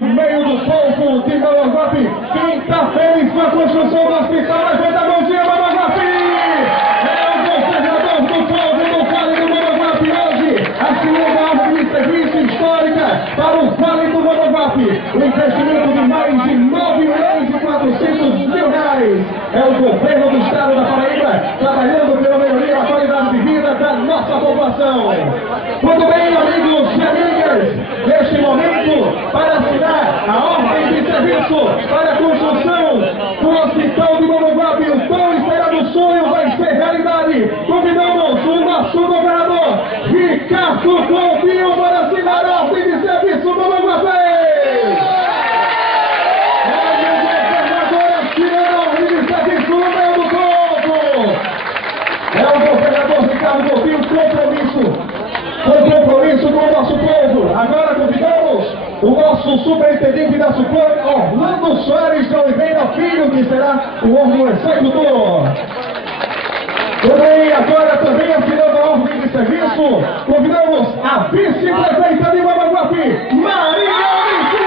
No meio do povo de Mamanguape, quem está feliz com a construção do hospital, levanta a mãozinha, Mamanguape! É o governador do povo do Vale do Mamanguape hoje, assinando a ordem de serviço histórica para o Vale do Mamanguape. O investimento de mais de 9.400.000 reais. É o governo do estado da Paraíba, trabalhando pela melhoria da qualidade de vida da nossa população. Muito bem, amigos e amigas, neste momento, para assinar a ordem de serviço para a construção do Hospital de Mamanguape, o tão esperado sonho vai ser realidade. Convidamos o nosso governador, Ricardo Coutinho, para assinar a ordem de serviço do Mamanguape. É o governador Ricardo Coutinho, compromisso com o nosso povo. Agora convidamos o nosso superintendente da SUPLAN, Orlando Soares de Oliveira Filho, que será o órgão executor. Também agora, também assinando a ordem de serviço, convidamos a vice-prefeita de Mamanguape, Maria Alice.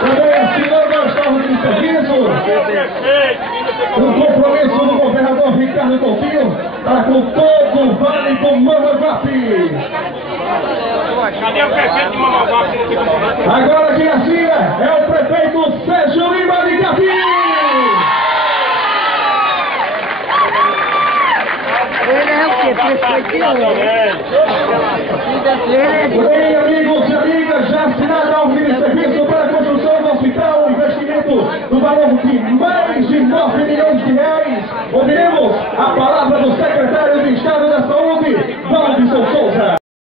Também assinando a ordem de serviço, o compromisso do governador Ricardo Coutinho para com todo o Vale do Mamanguape. Cadê o prefeito de Mamanguape? Agora quem assina é o prefeito Sérgio Lima de Capim. Ele é o quê? Prefeito? Bem, amigos e amigas, já assinada a ordem de serviço para a construção do hospital, investimento no valor de mais de 9 milhões de reais. Ouviremos a palavra do secretário de Estado